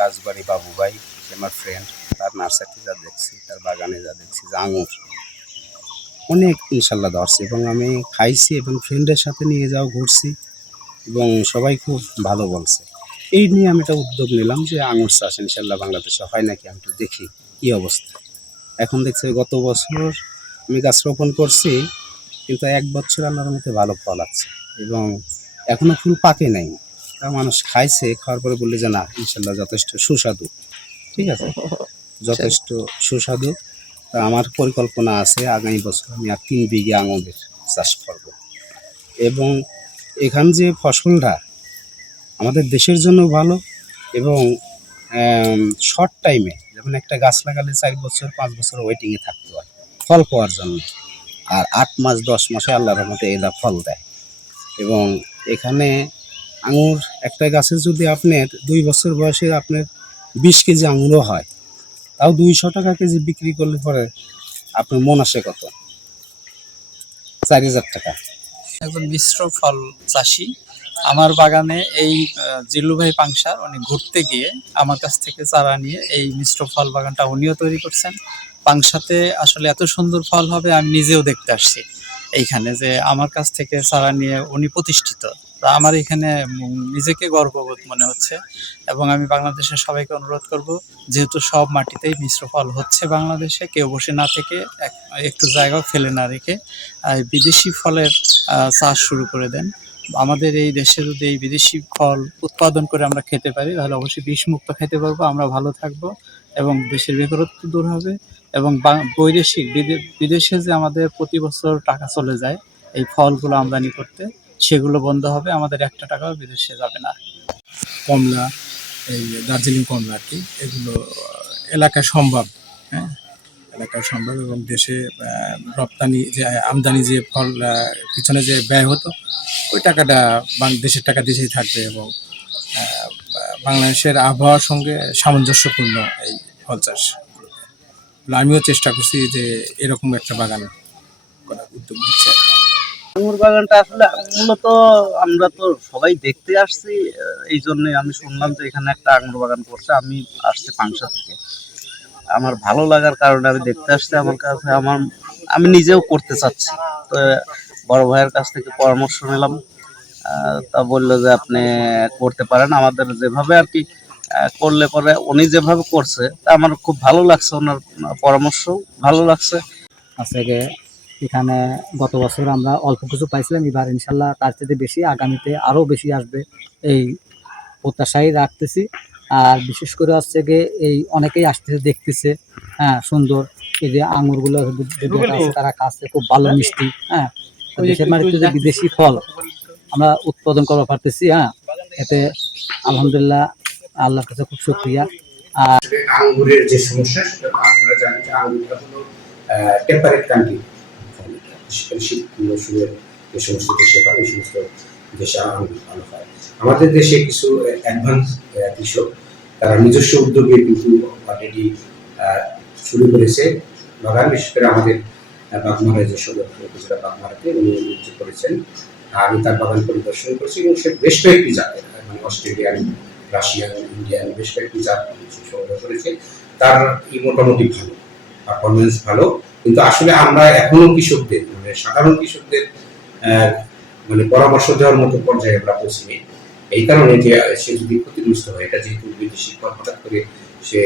রাজবাড়ি বাবু ভাই, সে আমার ফ্রেন্ড। তার নার্সারিতে যা দেখছি, তার বাগানে যা দেখছি যে আঙুর অনেক ইনশাল্লাহ ধরছে, এবং আমি খাইছি এবং ফ্রেন্ডের সাথে নিয়ে যাও ঘুরছি, এবং সবাই খুব ভালো বলছে। এই নিয়ে আমি একটা উদ্যোগ নিলাম যে আঙুর চাষ ইনশাল্লাহ বাংলাদেশে হয় নাকি, আমি একটু দেখি কী অবস্থা। এখন দেখছি গত বছর আমি গাছ রোপণ করছি, কিন্তু ১ বছর আল্লাহর মধ্যে ভালো ফল আছে, এবং এখনো ফুল পাকে নাই। তা মানুষ খাইছে, খাওয়ার পরে বললে যে না ইনশাল্লাহ যথেষ্ট সুস্বাদু। ঠিক আছে, যথেষ্ট সুস্বাদু। তা আমার পরিকল্পনা আছে আগামী বছর আমি আর ৩ বিঘে আঙুরের চাষ করব, এবং এখান যে ফসলটা আমাদের দেশের জন্য ভালো, এবং শর্ট টাইমে, যেমন একটা গাছ লাগালে ৪ বছর ৫ বছর ওয়েটিংয়ে থাকতে হয় ফল পাওয়ার জন্য, আর ৮ মাস ১০ মাসে আল্লাহর রহমতে এরা ফল দেয়। এবং এখানে আঙুর একটা গাছে যদি আপনার ২ বছর বয়সে আপনার ২০ কেজি আঙুরও হয়, তাও ২০০ টাকা কেজি বিক্রি করলে পরে আপনার মন আসে কত? ৪,০০০ টাকা। একজন মিশ্র ফল চাষি। আমার বাগানে এই জিল্লু ভাই পাংশার উনি ঘুরতে গিয়ে আমার কাছ থেকে চারা নিয়ে এই মিশ্র ফল বাগানটা উনিও তৈরি করছেন। পাংশাতে আসলে এত সুন্দর ফল হবে আমি নিজেও দেখতে আসছি এইখানে, যে আমার কাছ থেকে চারা নিয়ে উনি প্রতিষ্ঠিত। তা আমার এখানে নিজেকে গর্ববোধ মনে হচ্ছে, এবং আমি বাংলাদেশের সবাইকে অনুরোধ করব, যেহেতু সব মাটিতেই মিশ্র ফল হচ্ছে বাংলাদেশে, কেউ বসে না থেকে একটু জায়গা ফেলে না রেখে বিদেশি ফলের চাষ শুরু করে দেন। আমাদের এই দেশে যদি এই বিদেশি ফল উৎপাদন করে আমরা খেতে পারি, তাহলে অবশ্যই বিষমুক্ত খেতে পারবো, আমরা ভালো থাকবো, এবং দেশের বেকারত্ব দূর হবে। এবং বৈদেশিক বিদেশে যে আমাদের প্রতি বছর টাকা চলে যায় এই ফলগুলো আমদানি করতে, সেগুলো বন্ধ হবে, আমাদের একটা টাকাও বিদেশে যাবে না। কমলা, এই দার্জিলিং কমলা আর কি, এগুলো এলাকায় সম্ভব। হ্যাঁ, এলাকায় সম্ভব, এবং দেশে রপ্তানি যে আমদানি যে ফল পিছনে যে ব্যয় হতো, ওই টাকাটা দেশের টাকা দেশেই থাকবে, এবং বাংলাদেশের আবহাওয়ার সঙ্গে সামঞ্জস্যপূর্ণ এই ফল চাষ। আমিও চেষ্টা করছি যে এরকম একটা বাগান করার উদ্যোগ নিচ্ছে। আঙুর বাগানটা আসলে মূলত আমরা তো সবাই দেখতে আসছি, এই জন্যে আমি শুনলাম যে এখানে একটা আঙুর বাগান করছে। আমি আসছি পাংশা থেকে, আমার ভালো লাগার কারণে আমি দেখতে আসছি। আমার কাছে আমি নিজেও করতে চাচ্ছি, তো বড় ভাইয়ের কাছ থেকে পরামর্শ নিলাম। তা বললো যে আপনি করতে পারেন, আমাদের যেভাবে আর কি করলে পরে উনি যেভাবে করছে তা আমার খুব ভালো লাগছে, ওনার পরামর্শ ভালো লাগছে। আজকে এখানে গত বছর আমরা অল্প কিছু পাইছিলাম, এবার ইনশাল্লাহ তার চেয়ে বেশি, আগামীতে আরও বেশি আসবে এই প্রত্যাশাই রাখতেছি। আর বিশেষ করে হচ্ছে গিয়ে এই অনেকেই আসতেছে দেখতেছে, হ্যাঁ সুন্দর এই যে আঙুরগুলো আছে তারা খাচ্ছে, খুব ভালো মিষ্টি। হ্যাঁ, দেশের মাটিতে যে বিদেশি ফল আমরা উৎপাদন করতে পারতেছি, হ্যাঁ এতে আলহামদুলিল্লাহ আল্লাহর কাছে খুব শুকরিয়া। আর আঙ্গুরের যে সমস্যা সেটা আপনারা জানেন যে আঙ্গুরটা হলো টেম্পারেট কান্ট্রি, শীত মৌসুমে যে সমস্ত দেশে হয় ওই সমস্ত দেশে আঙ্গুর ভালো হয়। আমাদের দেশে কিছু অ্যাডভান্স কৃষক তারা নিজস্ব উদ্যোগে কিন্তু অলরেডি শুরু করেছে বাগান, বিশেষ করে আমাদের বাগমারায় যে সদর উপজেলা বাগমারাতে উনি উন্নতি করেছেন। আমি তার বাগান পরিদর্শন করেছি, এবং সে বেশ কয়েকটি জাতের, মানে অস্ট্রেলিয়ান, রাশিয়ান, ইন্ডিয়ান বেশ কয়েকটি জাত সংগ্রহ করেছে। তার মোটামুটি ভালো পারফরমেন্স, ভালো। কিন্তু আসলে আমরা এখনো কৃষকদের, মানে সাধারণ কৃষকদের মানে পরামর্শ দেওয়ার মতো পর্যায়ে আমরা পৌঁছিনি। এই কারণে যে সে যদি ক্ষতিগ্রস্ত হয়, এটা যেহেতু বিদেশি হঠাৎ করে সে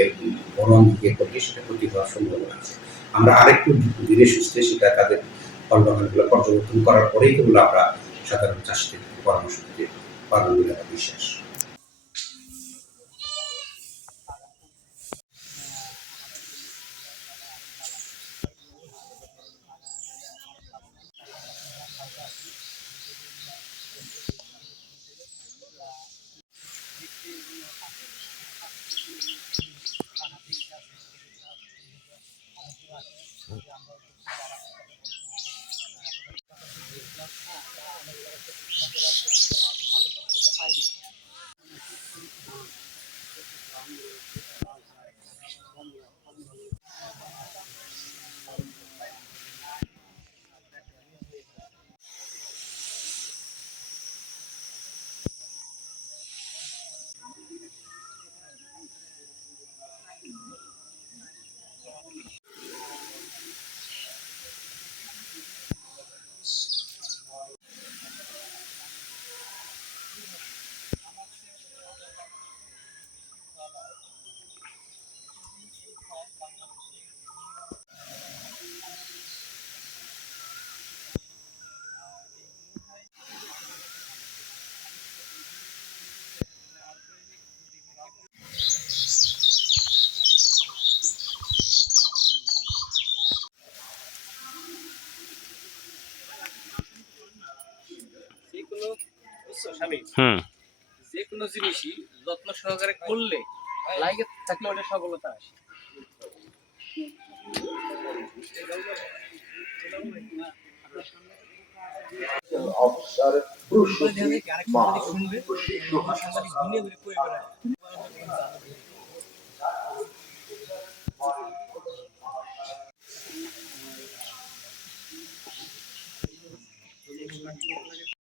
বড় অঙ্কে করলে সেটা ক্ষতি হওয়ার সম্ভাবনা আছে। আমরা আরেকটু ধীরে সুস্থে সেটা তাদের ফল বাগানগুলো পর্যবেক্ষণ করার পরেই এগুলো আমরা সাধারণ চাষিদের পরামর্শ দিতে পারবো বলে আমার বিশ্বাস। জানি হুম। যে কোনো জিনিসই যত্ন সহকারে করলে লাগে থাকলে ওটা সফলতা আসে। অফিসার প্রস্তুতি